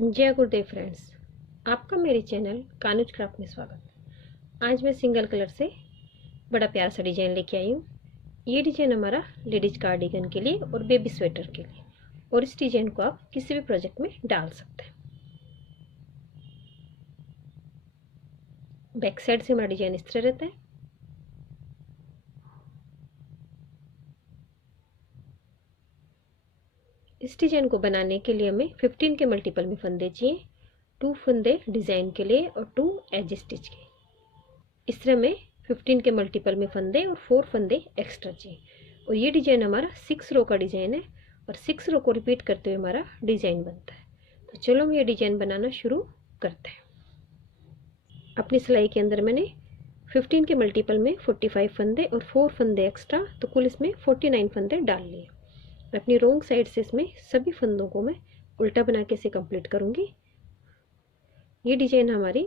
जय गुरुदेव फ्रेंड्स, आपका मेरे चैनल कानुज क्राफ्ट में स्वागत। आज मैं सिंगल कलर से बड़ा प्यारा सा डिजाइन लेके आई हूँ। ये डिजाइन हमारा लेडीज कार्डिगन के लिए और बेबी स्वेटर के लिए, और इस डिजाइन को आप किसी भी प्रोजेक्ट में डाल सकते हैं। बैक साइड से हमारा डिजाइन इस तरह रहता है। इस डिजाइन को बनाने के लिए हमें 15 के मल्टीपल में फंदे चाहिए, 2 फंदे डिजाइन के लिए और 2 एज स्टिच के। इस तरह में 15 के मल्टीपल में फंदे और 4 फंदे एक्स्ट्रा चाहिए। और ये डिजाइन हमारा 6 रो का डिजाइन है और 6 रो को रिपीट करते हुए हमारा डिजाइन बनता है। तो चलो हम ये डिजाइन बनाना शुरू करते हैं। अपनी सिलाई के अंदर मैंने 15 के मल्टीपल में 45 फंदे और 4 फंदे एक्स्ट्रा, तो कुल इसमें 49 फंदे डाल लिए। अपनी रोंग साइड से इसमें सभी फंदों को मैं उल्टा बना के इसे कंप्लीट करूंगी। ये डिजाइन हमारी,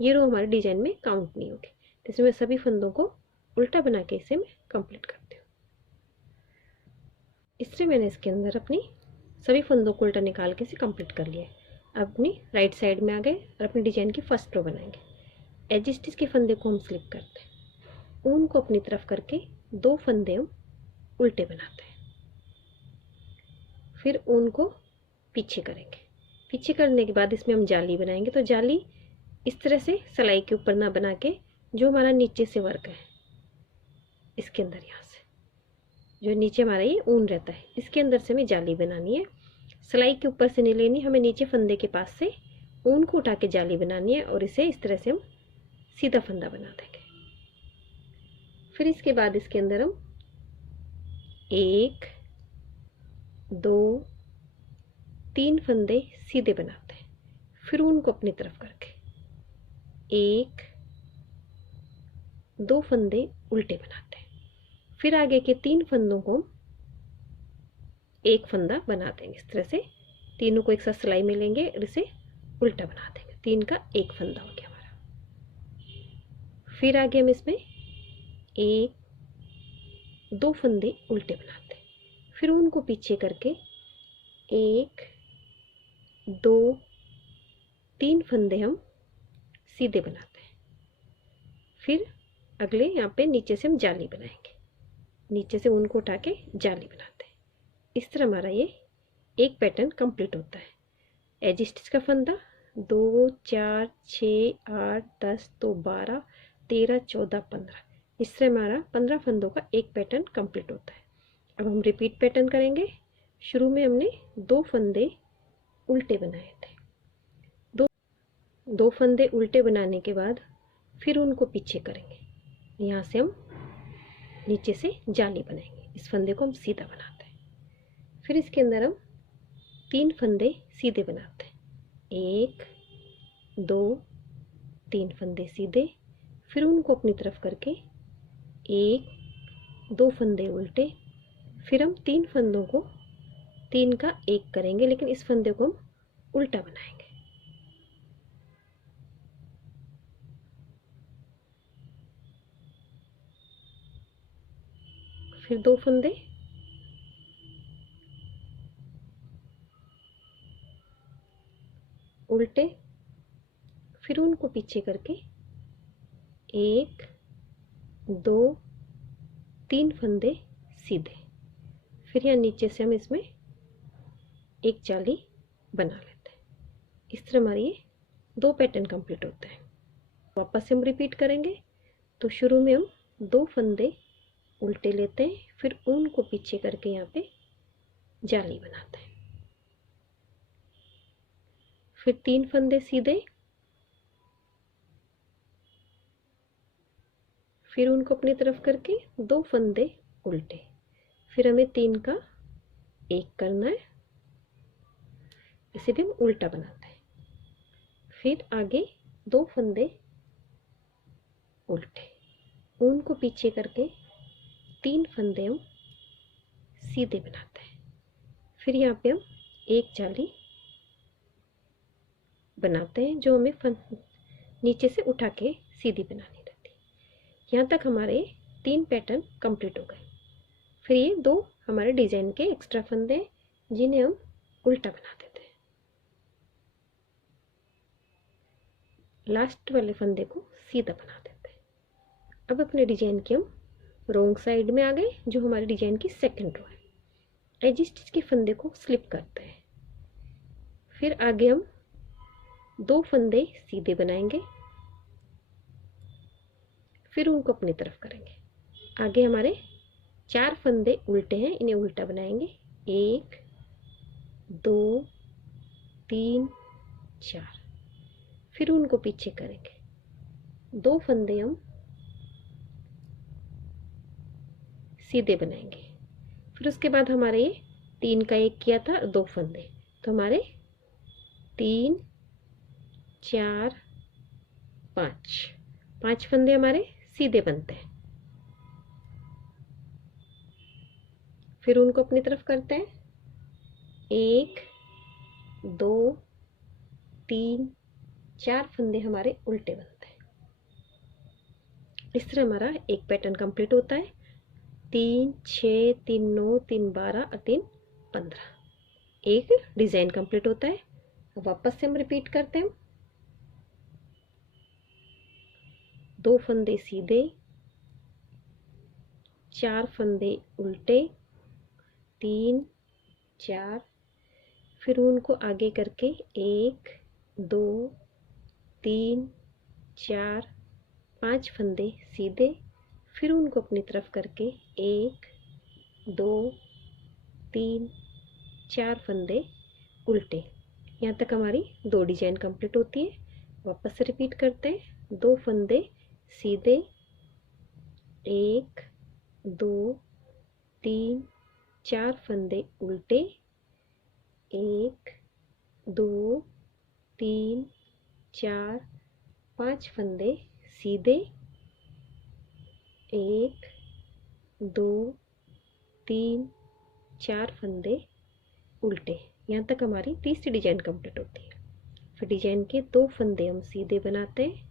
ये रो हमारे डिजाइन में काउंट नहीं होगी, तो इसमें सभी फंदों को उल्टा बना के इसे मैं कंप्लीट करती हूँ। इसलिए मैंने इसके अंदर अपनी सभी फंदों को उल्टा निकाल के इसे कंप्लीट कर लिया है। अब अपनी राइट साइड में आ गए और अपनी डिजाइन की फर्स्ट रो बनाएंगे। एज स्टिच के फंदे को हम स्लिप करते हैं, ऊन को अपनी तरफ करके 2 फंदे हम उल्टे बनाते हैं। फिर ऊन को पीछे करेंगे। पीछे करने के बाद इसमें हम जाली बनाएंगे। तो जाली इस तरह से सिलाई के ऊपर ना बना के, जो हमारा नीचे से वर्क है इसके अंदर, यहाँ से जो नीचे हमारा ये ऊन रहता है इसके अंदर से हमें जाली बनानी है। सिलाई के ऊपर से नहीं लेनी, हमें नीचे फंदे के पास से ऊन को उठा के जाली बनानी है और इसे इस तरह से हम सीधा फंदा बना देंगे। फिर इसके बाद इसके अंदर हम 1 2 3 फंदे सीधे बनाते हैं। फिर ऊन को अपनी तरफ करके 1 2 फंदे उल्टे बनाते हैं। फिर आगे के 3 फंदों को एक फंदा बना देंगे। इस तरह से तीनों को एक साथ सिलाई में लेंगे और इसे उल्टा बना देंगे। 3 का एक फंदा हो गया हमारा। फिर आगे हम इसमें 1 2 फंदे उल्टे बनाते हैं। फिर उनको पीछे करके 1 2 3 फंदे हम सीधे बनाते हैं। फिर अगले यहाँ पे नीचे से हम जाली बनाएंगे, नीचे से ऊन को उठा के जाली बनाते हैं। इस तरह हमारा ये एक पैटर्न कंप्लीट होता है। एज स्टिच का फंदा 2 4 6 8 10 तो 12 13 14 15, इस तरह हमारा 15 फंदों का एक पैटर्न कंप्लीट होता है। अब हम रिपीट पैटर्न करेंगे। शुरू में हमने 2 फंदे उल्टे बनाए थे। दो फंदे उल्टे बनाने के बाद फिर उनको पीछे करेंगे। यहाँ से हम नीचे से जाली बनाएंगे। इस फंदे को हम सीधा बनाते हैं। फिर इसके अंदर हम 3 फंदे सीधे बनाते हैं। 1 2 3 फंदे सीधे। फिर उनको अपनी तरफ करके 1 2 फंदे उल्टे। फिर हम 3 फंदों को 3 का एक करेंगे, लेकिन इस फंदे को हम उल्टा बनाएंगे। फिर 2 फंदे उल्टे। फिर उनको पीछे करके 1 2 3 फंदे सीधे। फिर यहाँ नीचे से हम इसमें एक जाली बना लेते हैं। इस तरह हमारी ये 2 पैटर्न कंप्लीट होता है। वापस से हम रिपीट करेंगे। तो शुरू में हम 2 फंदे उल्टे लेते हैं, फिर ऊन को पीछे करके यहाँ पे जाली बनाते हैं। फिर 3 फंदे सीधे। फिर उनको अपनी तरफ करके 2 फंदे उल्टे। फिर हमें 3 का एक करना है, इसे भी हम उल्टा बनाते हैं। फिर आगे 2 फंदे उल्टे, ऊन को पीछे करके 3 फंदे हम सीधे बनाते हैं। फिर यहाँ पे हम एक जाली बनाते हैं, जो हमें नीचे से उठा के सीधी बनानी रहती है। यहाँ तक हमारे 3 पैटर्न कंप्लीट हो गए। फिर ये 2 हमारे डिजाइन के एक्स्ट्रा फंदे हैं, जिन्हें हम उल्टा बना देते हैं। लास्ट वाले फंदे को सीधा बना देते हैं। अब अपने डिजाइन के हम रोंग साइड में आ गए, जो हमारे डिजाइन की सेकंड रो है। एजी स्टिच के फंदे को स्लिप करते हैं। फिर आगे हम 2 फंदे सीधे बनाएंगे, फिर उनको अपनी तरफ करेंगे। आगे हमारे 4 फंदे उल्टे हैं, इन्हें उल्टा बनाएंगे। 1 2 3 4, फिर उनको पीछे करेंगे। 2 फंदे हम सीधे बनाएंगे। फिर उसके बाद हमारे ये 3 का 1 किया था, 2 फंदे, तो हमारे 3 4 5 फंदे हमारे सीधे बनते हैं। फिर उनको अपनी तरफ करते हैं। 1 2 3 4 फंदे हमारे उल्टे बनते हैं। इस तरह हमारा एक पैटर्न कंप्लीट होता है। 3 6 3 9 3 12 और 3 15, एक डिजाइन कंप्लीट होता है। अब वापस से हम रिपीट करते हैं। 2 फंदे सीधे, 4 फंदे उल्टे, 3 4, फिर उनको आगे करके 1 2 3 4 5 फंदे सीधे, फिर उनको अपनी तरफ करके 1 2 3 4 फंदे उल्टे। यहाँ तक हमारी 2 डिजाइन कंप्लीट होती है। वापस से रिपीट करते हैं। 2 फंदे सीधे, 1 2 3 4 फंदे उल्टे, 1 2 3 4 5 फंदे सीधे, 1 2 3 4 फंदे उल्टे। यहाँ तक हमारी तीसरी डिजाइन कंप्लीट होती है। फिर डिजाइन के 2 फंदे हम सीधे बनाते हैं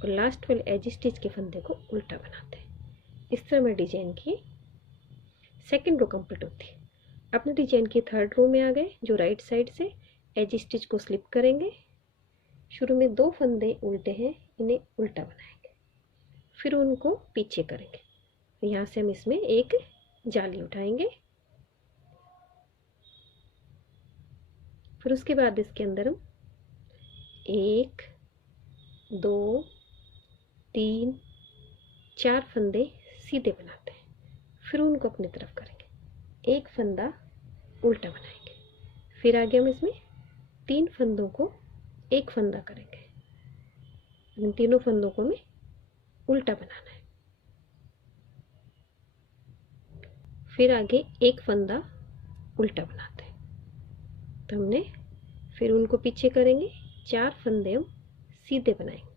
और लास्ट वाले एज स्टिच के फंदे को उल्टा बनाते हैं। इस तरह हमारी डिजाइन की सेकंड रो कंप्लीट होती है। अपने डिजाइन की थर्ड रो में आ गए, जो राइट साइड से एज स्टिच को स्लिप करेंगे। शुरू में 2 फंदे उल्टे हैं, इन्हें उल्टा बनाएंगे, फिर उनको पीछे करेंगे। यहाँ से हम इसमें एक जाली उठाएंगे। फिर उसके बाद इसके अंदर हम 1 2 3 4 फंदे सीधे बनाते हैं, फिर उनको अपनी तरफ करेंगे। एक फंदा उल्टा बनाएंगे। फिर आगे हम इसमें 3 फंदों को एक फंदा करेंगे। इन तीनों फंदों को हमें उल्टा बनाना है। फिर आगे एक फंदा उल्टा बनाते हैं, तो हमने फिर उनको पीछे करेंगे। 4 फंदे हम सीधे बनाएंगे।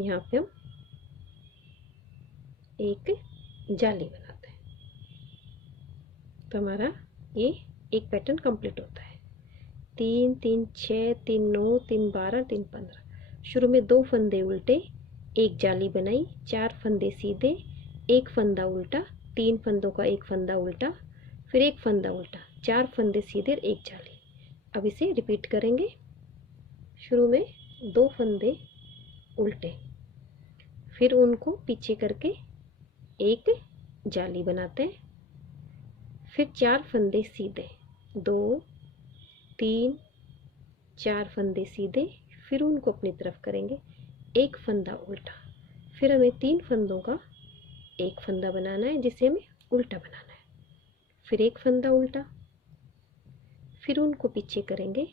यहाँ पे हम एक जाली बनाते हैं, तो हमारा ये एक पैटर्न कंप्लीट होता है। 3 3 6 3 9 3 12 3 15। शुरू में 2 फंदे उल्टे, एक जाली बनाई, 4 फंदे सीधे, एक फंदा उल्टा, 3 फंदों का एक फंदा उल्टा, फिर एक फंदा उल्टा, 4 फंदे सीधे, एक जाली। अब इसे रिपीट करेंगे। शुरू में 2 फंदे उल्टे, फिर उनको पीछे करके एक जाली बनाते हैं, फिर 4 फंदे सीधे, 2 3 4 फंदे सीधे, फिर उनको अपनी तरफ करेंगे। एक फंदा उल्टा, फिर हमें 3 फंदों का एक फंदा बनाना है, जिसे हमें उल्टा बनाना है। फिर एक फंदा उल्टा, फिर उनको पीछे करेंगे।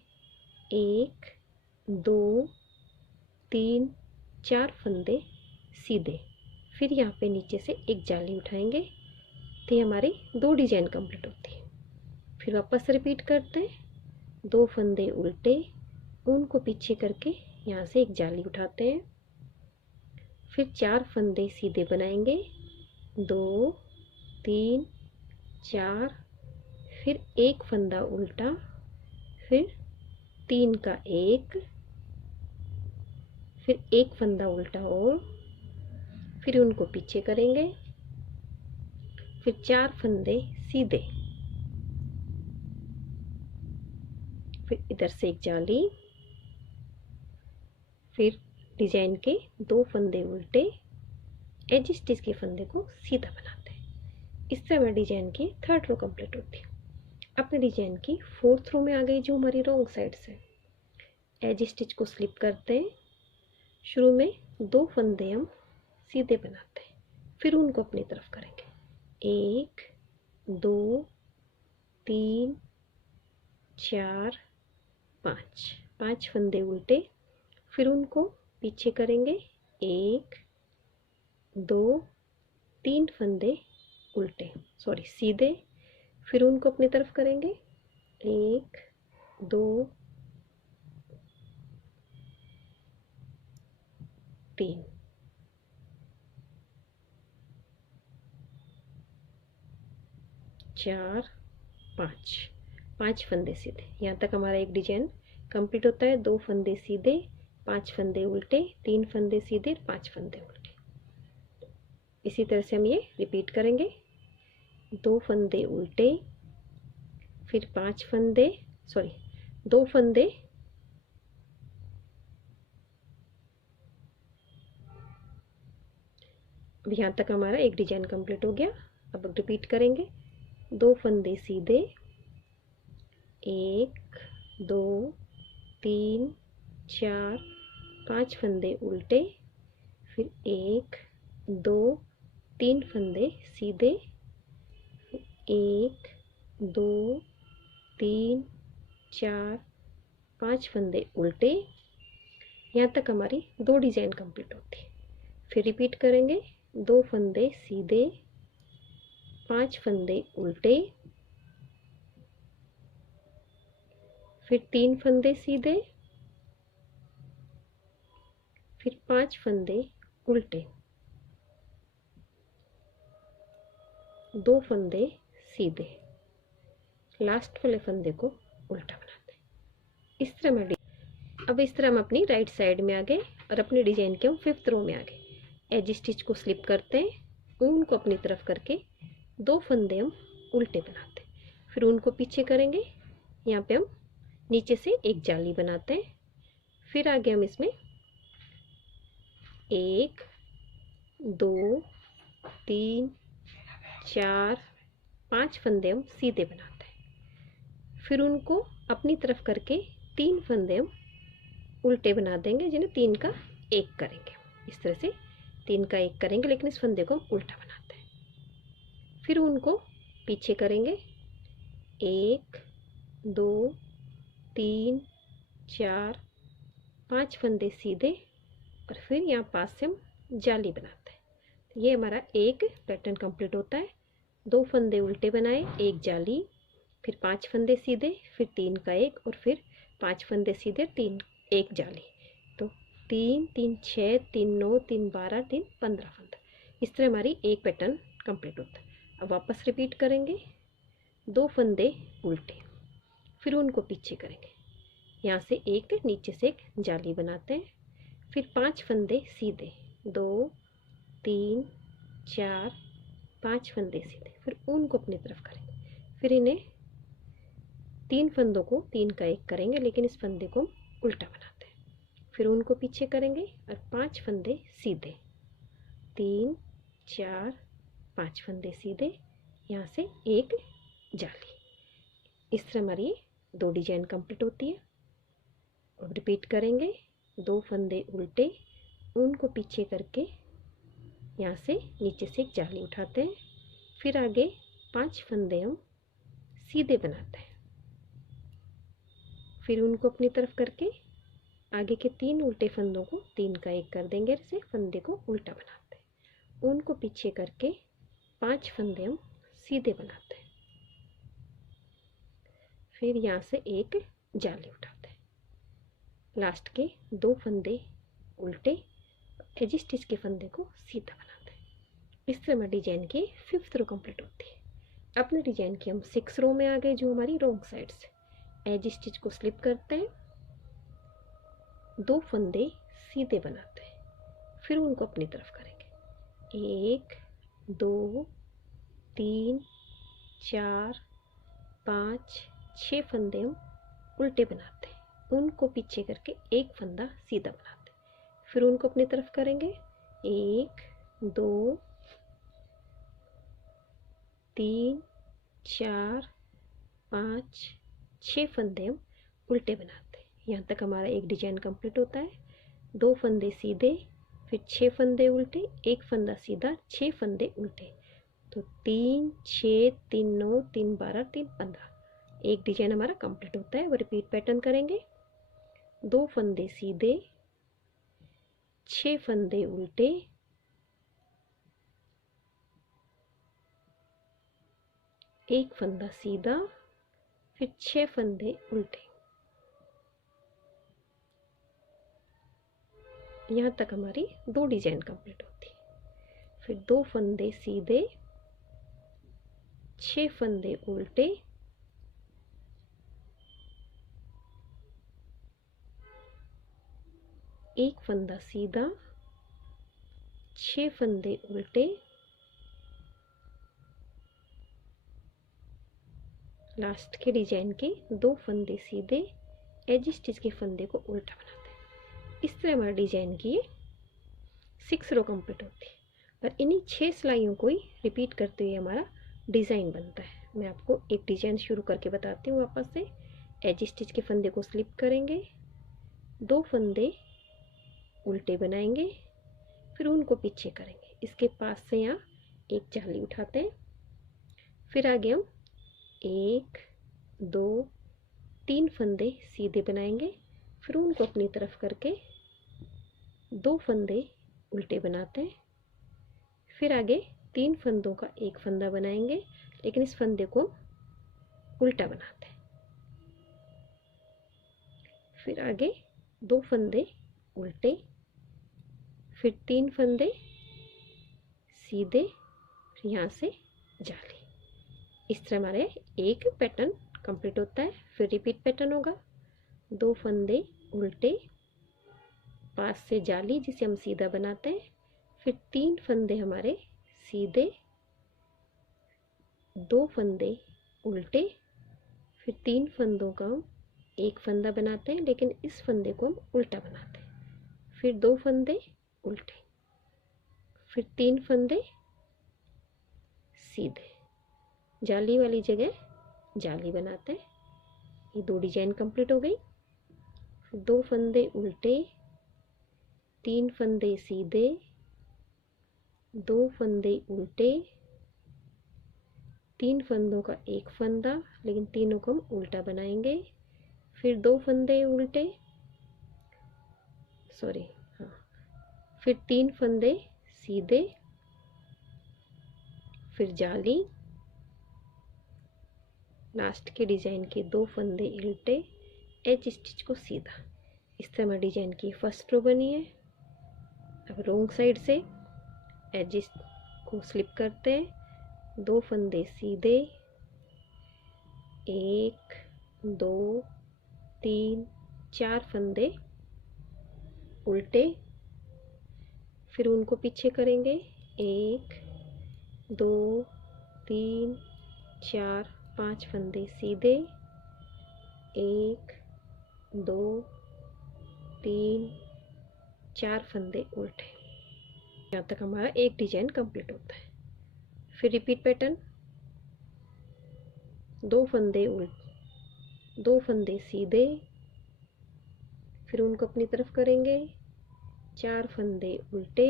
1 2 3 4 फंदे सीधे, फिर यहाँ पे नीचे से एक जाली उठाएंगे, तो ये हमारी 2 डिजाइन कंप्लीट होती है। फिर वापस रिपीट करते हैं। 2 फंदे उल्टे, उनको पीछे करके यहाँ से एक जाली उठाते हैं, फिर 4 फंदे सीधे बनाएंगे, 2 3 4, फिर एक फंदा उल्टा, फिर 3 का 1, फिर एक फंदा उल्टा और, फिर उनको पीछे करेंगे, फिर 4 फंदे सीधे, फिर इधर से एक जाली, फिर डिजाइन के 2 फंदे उल्टे, एज स्टिच के फंदे को सीधा बनाते हैं। इस तरह हमारी डिजाइन की 3rd रो कंप्लीट होती है। अपने डिजाइन की 4th रो में आ गई जो हमारी रॉन्ग साइड से। एज स्टिच को स्लिप करते हैं, शुरू में 2 फंदे हम सीधे बनाते हैं, फिर उनको अपनी तरफ करेंगे। 1 2 3 4 5 फंदे उल्टे, फिर उनको पीछे करेंगे। 1 2 3 फंदे उल्टे, सॉरी सीधे, फिर उनको अपनी तरफ करेंगे। 1 2 3 4 5 फंदे सीधे। यहाँ तक हमारा एक डिजाइन कंप्लीट होता है। 2 फंदे सीधे, 5 फंदे उल्टे, 3 फंदे सीधे, 5 फंदे उल्टे। इसी तरह से हम ये रिपीट करेंगे। 2 फंदे उल्टे, फिर 5 फंदे, सॉरी 2 फंदे, अब यहाँ तक हमारा एक डिजाइन कंप्लीट हो गया। अब रिपीट करेंगे। 2 फंदे सीधे, 1 2 3 4 5 फंदे उल्टे, फिर 1 2 3 फंदे सीधे, 1 2 3 4 5 फंदे उल्टे। यहाँ तक हमारी 2 डिजाइन कंप्लीट होती है। फिर रिपीट करेंगे। 2 फंदे सीधे, 5 फंदे उल्टे, फिर 3 फंदे सीधे, फिर 5 फंदे उल्टे, 2 फंदे सीधे, लास्ट वाले फंदे को उल्टा बनाते हैं। इस तरह में अब इस तरह हम अपनी राइट साइड में आ गए और अपने डिजाइन के हम 5th रो में आ गए। एज स्टिच को स्लिप करते हैं, ऊन को अपनी तरफ करके 2 फंदे हम उल्टे बनाते हैं, फिर उनको पीछे करेंगे। यहाँ पे हम नीचे से एक जाली बनाते हैं, फिर आगे हम इसमें 1 2 3 4 5 फंदे हम सीधे बनाते हैं, फिर उनको अपनी तरफ करके 3 फंदे हम उल्टे बना देंगे, जिन्हें 3 का 1 करेंगे। इस तरह से 3 का 1 करेंगे, लेकिन इस फंदे को हम उल्टा बनाते हैं। फिर उनको पीछे करेंगे। 1 2 3 4 5 फंदे सीधे, और फिर यहाँ पास से हम जाली बनाते हैं। ये हमारा एक पैटर्न कंप्लीट होता है। 2 फंदे उल्टे बनाए, 1 जाली, फिर 5 फंदे सीधे, फिर 3 का 1, और फिर 5 फंदे सीधे, 3 1 जाली। तो 3 3 6 3 9 3 12 3 15 फंदा। इस तरह हमारी एक पैटर्न कंप्लीट होता है। अब वापस रिपीट करेंगे। 2 फंदे उल्टे, फिर उनको पीछे करेंगे। यहाँ से एक नीचे से एक जाली बनाते हैं, फिर 5 फंदे सीधे, 2 3 4 5 फंदे सीधे, फिर उनको अपनी तरफ करेंगे। फिर इन्हें 3 फंदों को 3 का 1 करेंगे, लेकिन इस फंदे को उल्टा बनाते हैं। फिर उनको पीछे करेंगे और 5 फंदे सीधे, 3 4 5 फंदे सीधे, यहाँ से एक जाली। इस तरह हमारी 2 डिजाइन कंप्लीट होती है। अब रिपीट करेंगे। 2 फंदे उल्टे, उनको पीछे करके यहाँ से नीचे से एक जाली उठाते हैं, फिर आगे 5 फंदे हम सीधे बनाते हैं, फिर उनको अपनी तरफ करके आगे के 3 उल्टे फंदों को 3 का 1 कर देंगे, ऐसे फंदे को उल्टा बनाते हैं। उनको पीछे करके 5 फंदे हम सीधे बनाते हैं, फिर यहाँ से एक जाली उठाते हैं। लास्ट के 2 फंदे उल्टे, एज स्टिच के फंदे को सीधा बनाते हैं। इस तरह हमारी डिजाइन की 5th रो कंप्लीट होती है। अपने डिजाइन की हम 6 रो में आ गए, जो हमारी रॉन्ग साइड से। एज स्टिच को स्लिप करते हैं, 2 फंदे सीधे बनाते हैं, फिर उनको अपनी तरफ करेंगे। 1 2 3 4 5 6 फंदे हम उल्टे बनाते हैं, उनको पीछे करके एक फंदा सीधा बनाते हैं। फिर उनको अपनी तरफ करेंगे, 1 2 3 4 5 6 फंदे हम उल्टे बनाते हैं। यहाँ तक हमारा एक डिजाइन कंप्लीट होता है। 2 फंदे सीधे, फिर 6 फंदे उल्टे, एक फंदा सीधा, 6 फंदे उल्टे, तो 3 6 3 9 3 12 3 15, एक डिजाइन हमारा कंप्लीट होता है। वो रिपीट पैटर्न करेंगे। 2 फंदे सीधे, 6 फंदे उल्टे, एक फंदा सीधा, फिर 6 फंदे उल्टे। यहाँ तक हमारी 2 डिजाइन कंप्लीट होती है। फिर 2 फंदे सीधे, 6 फंदे उल्टे, एक फंदा सीधा, 6 फंदे उल्टे, लास्ट के डिजाइन के 2 फंदे सीधे, एज स्टिच के फंदे को उल्टा बनाते हैं। इस तरह हमारे डिजाइन की 6 रो कंप्लीट होती है और इन्हीं 6 सिलाइयों को ही रिपीट करते हुए हमारा डिज़ाइन बनता है। मैं आपको एक डिजाइन शुरू करके बताती हूँ वापस से। एज स्टिच के फंदे को स्लिप करेंगे, 2 फंदे उल्टे बनाएंगे, फिर उनको पीछे करेंगे। इसके पास से यहाँ एक जाली उठाते हैं, फिर आगे हम 1 2 3 फंदे सीधे बनाएंगे, फिर उनको अपनी तरफ करके 2 फंदे उल्टे बनाते हैं, फिर आगे 3 फंदों का एक फंदा बनाएंगे, लेकिन इस फंदे को उल्टा बनाते हैं। फिर आगे 2 फंदे उल्टे, फिर 3 फंदे सीधे, फिर यहाँ से जाली। इस तरह हमारे एक पैटर्न कंप्लीट होता है। फिर रिपीट पैटर्न होगा, 2 फंदे उल्टे, पास से जाली जिसे हम सीधा बनाते हैं, फिर 3 फंदे हमारे सीधे, 2 फंदे उल्टे, फिर 3 फंदों का हम एक फंदा बनाते हैं, लेकिन इस फंदे को हम उल्टा बनाते हैं, फिर 2 फंदे उल्टे, फिर 3 फंदे सीधे, जाली वाली जगह जाली बनाते हैं। ये 2 डिजाइन कंप्लीट हो गई। फिर 2 फंदे उल्टे, 3 फंदे सीधे, 2 फंदे उल्टे, 3 फंदों का एक फंदा, लेकिन तीनों को हम उल्टा बनाएंगे, फिर 2 फंदे उल्टे, फिर 3 फंदे सीधे, फिर जाली, लास्ट के डिजाइन के 2 फंदे उल्टे, एज स्टिच को सीधा। इस तरह हमारी डिजाइन की फर्स्ट रो बनी है। अब रोंग साइड से एजिस को स्लिप करते हैं, 2 फंदे सीधे, 1 2 3 4 फंदे उल्टे, फिर उनको पीछे करेंगे, 1 2 3 4 5 फंदे सीधे, 1 2 3 4 फंदे उल्टे। यहाँ तक हमारा एक डिजाइन कंप्लीट होता है। फिर रिपीट पैटर्न, 2 फंदे उल्टे, 2 फंदे सीधे, फिर उनको अपनी तरफ करेंगे, 4 फंदे उल्टे,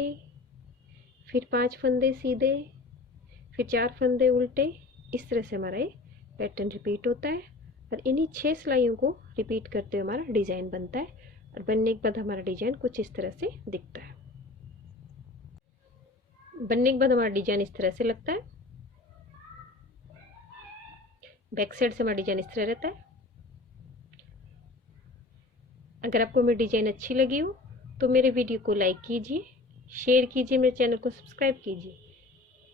फिर 5 फंदे सीधे, फिर 4 फंदे उल्टे। इस तरह से हमारा ये पैटर्न रिपीट होता है और इन्हीं 6 सिलाइयों को रिपीट करते हुए हमारा डिज़ाइन बनता है। और बनने के बाद हमारा डिज़ाइन कुछ इस तरह से दिखता है। बनने के बाद हमारा डिज़ाइन इस तरह से लगता है। बैक साइड से हमारा डिज़ाइन इस तरह रहता है। अगर आपको मेरी डिज़ाइन अच्छी लगी हो तो मेरे वीडियो को लाइक कीजिए, शेयर कीजिए, मेरे चैनल को सब्सक्राइब कीजिए।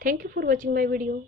Thank you for watching my video.